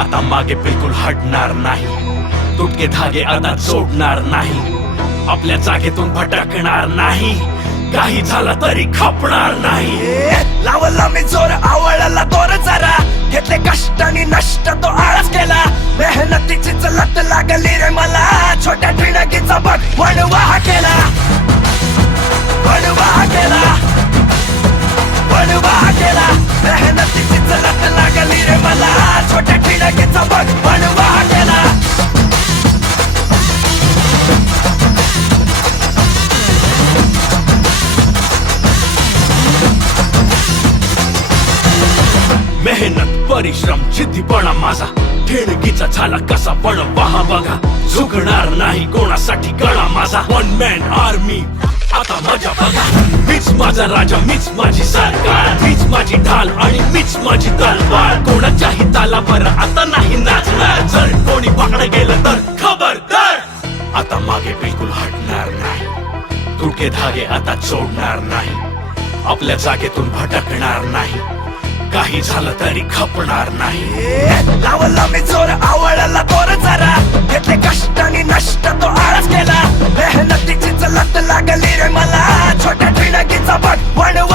आता मागे बिलकुल हटणार नाही, तुटके धागे आता जोडणार नाही, आपल्या जागेतून भटकणार नाही, काही झालं तरी खपणार नाही। लावला मी जोर आवळला तोर जरा, घेतले कष्टानी नष्ट तो आळस केला, मेहनतीची लत लागली रे मला, छोट्या ठिणगीचा बघ वणवा केला, वणवा केला, वणवा केला, मेहनतीची लत लागली रे मला, छोट्या ठिणगीचा बघ वणवा केला। मेहनत परिश्रम जिद्दीपणा माझा, ठिणगीचा झाला कसा पण पहा बघा, झुकणार नाही कोणासाठी गळा माझा, वन मॅन आर्मी आता मजा बघा, मीच माझा राजा, मीच माझी सरकार, मीच माझी ढाल आणि मीच माझी तलवार, कोणाच्याही तालावर आता नाही नाचणार, जर कोणी वाकडं गेलं तर खबरदार, आता मागे बिलकुल हटणार नाही, तुटके धागे आता जोडणार नाही, आपल्या जागेतून भटकणार नाही, काही झालं तरी खपणार नाही। लावला मी जोर आवळला तोर जरा, घेतले कष्टानी नष्ट तो आळस केला, मेहनतीची लत लागली रे मला, छोट्या ठिणगीचा बघ वणवा